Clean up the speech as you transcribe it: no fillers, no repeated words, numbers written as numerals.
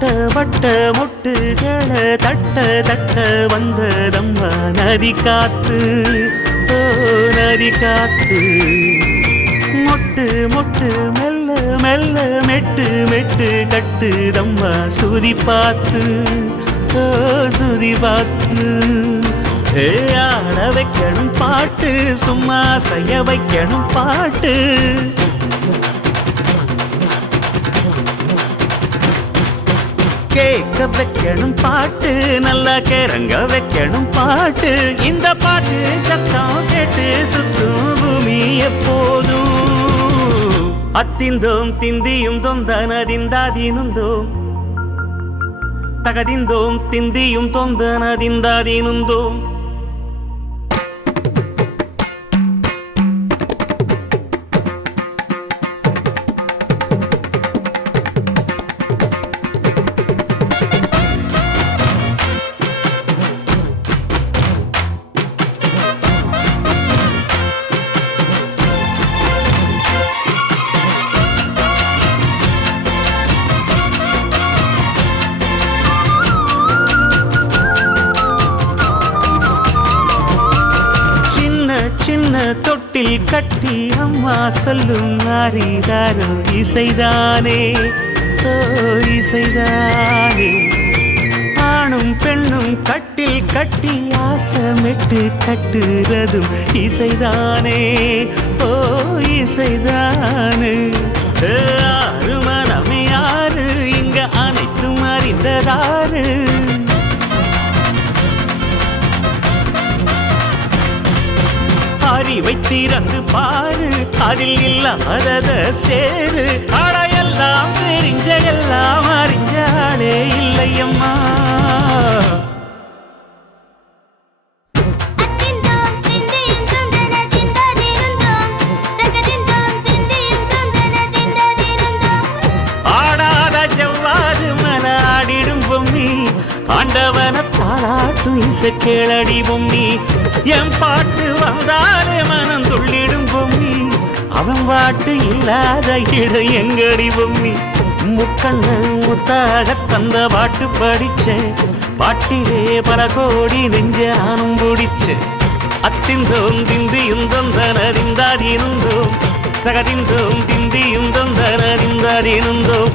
வட்ட வட்ட மொட்டுகள தட்ட தட்ட வந்ததம்மா நதி காத்து, ஓ நதி காத்து. மொட்டு மொட்டு மெல்ல மெல்ல மெட்டு மெட்டு கட்டுதம்மா சுதி பார்த்து, ஓ சுதி பார்த்து. ஆட வைக்கணும் பாட்டு, சும்மா செய்ய வைக்கணும் பாட்டு. கேட்க வைக்கணும் பாட்டு, நல்லா கேரங்க வைக்கணும் பாட்டு. இந்த பாட்டு சத்தம் கேட்டு சுத்தும் பூமி எப்போதும். அத்திந்தோம் திந்தியும் தொந்தனதிந்தாதீனுந்தோம், தகதிந்தோம் திந்தியும் தொந்தனதிந்தாதீனுந்தோம். சின்ன தொட்டில் கட்டி அம்மா சொல்லும் நாரிதாரோ இசைதானே, ஓ இசைதானே. ஆணும் பெண்ணும் கட்டில் கட்டி ஆசமிட்டு கட்டுறதும் இசைதானே, ஓ இசைதானே. ஆறு மனமே யாரு இங்க அனைத்தும் அறிந்ததாரு. அறிவை திறந்து பாரு, அதில் இல்லாதத சேரு. அடையெல்லாம் தெரிஞ்ச எல்லாம் அறிஞ்சாலே இல்லையம்மா. ஆடாத செவ்வாது மன ஆடிடும் பொம்மி, ஆண்டவன பாராட்டும் இசை கேளடி பொம்மி. என் பாட்டு வந்தாலே மனம் துள்ளிடும் பொம்மி, அவன் பாட்டு இல்லாத இடம் எங்கடி பொம்மி. முக்கண்ணு முத்தாக தந்த பாட்டு படிச்சேன், பாட்டிலே பல கோடி நெஞ்ச நானும் பிடிச்சேன். அத்திந்தோம் திந்தியும் தொந்தனறிந்தாதீனுந்தோம், சகதிந்தோம் திந்தியும் தொந்தனறிந்தாதீனுந்தோம்.